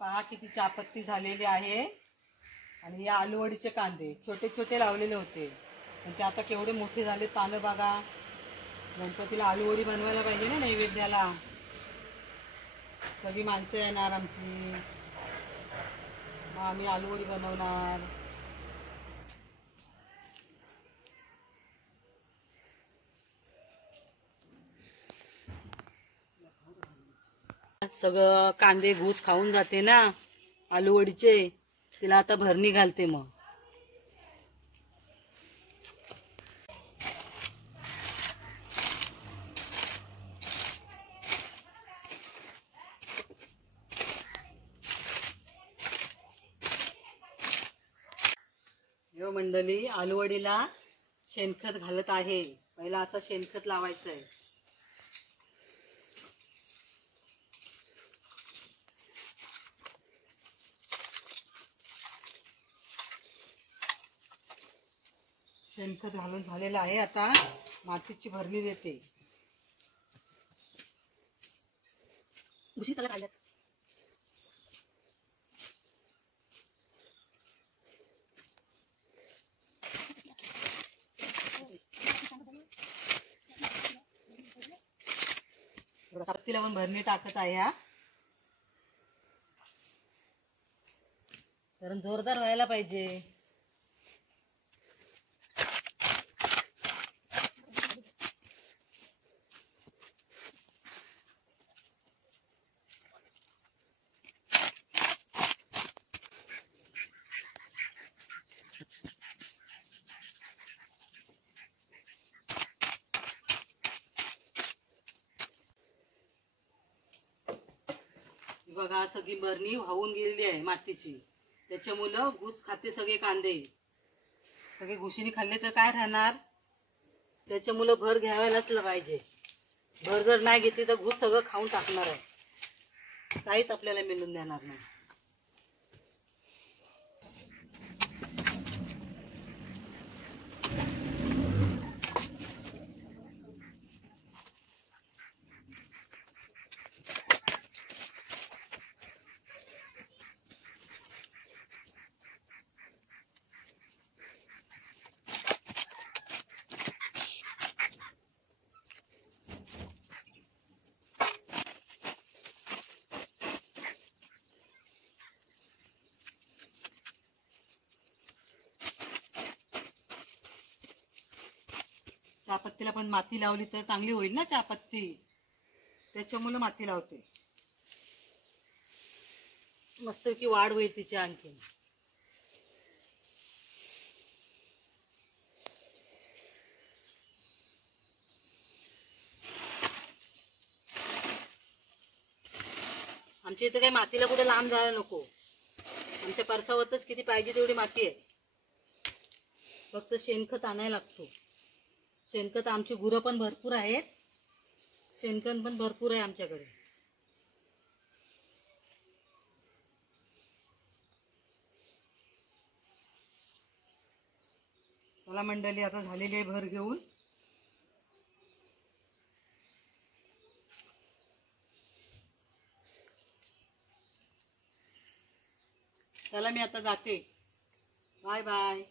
पहा किती चापत्ती झालेली आहे। आणि या आलूवडीचे कांदे छोटे छोटे लावलेले होते पण ते आता केवढे मोठे झाले पानं बघा। गणपतीला आलूवडी बनवायला पाहिजे ना नैवेद्याला। सगळी माणसं येणार आमची, मग आम्ही आलूवडी बनवणार। सगळं कांदे घूस खाऊन जाते ना आलूवडीचे, तिला आता भरणी घालते। मग यो मंडळी आलूवडीला शेणखत घालत आहे। पहिला असं शेणखत लावायचं आहे। शेणखत घालून झालेलं आहे। आता मातीची भरणी देते। चला काढल्यात तिला पण भरणी टाकत आहे हा, कारण जोरदार व्हायला पाहिजे। बघा सगळी भरणी वाहून गेलेली आहे मातीची, त्याच्यामुळे घुस खाते सगळे कांदे। सगळे घुशीने खाल्ले तर काय राहणार, त्याच्यामुळे भर घ्यायलाच पाहिजे। भर जर नाही घेतली तर घुस सगळं खाऊन टाकणार आहे, काहीच आपल्याला मिळून देणार नाही। चहापत्तीला पण माती लावली तर चांगली होईल ना चहापत्ती, त्याच्यामुळे माती लावते। मस्त की वाढ होईल तिची आणखी। आमच्या इथे काही मातीला कुठे लांब जायला नको, आमच्या परसावतच किती पाहिजे तेवढी माती आहे। फक्त शेणखत आणायला लागतो। शेणखत आमची गुरं पण भरपूर आहेत, शेणखत पण भरपूर आहे आमच्याकडे। चला मंडळी आता झालेली आहे भर घेऊन। चला मी आता जाते, बाय बाय।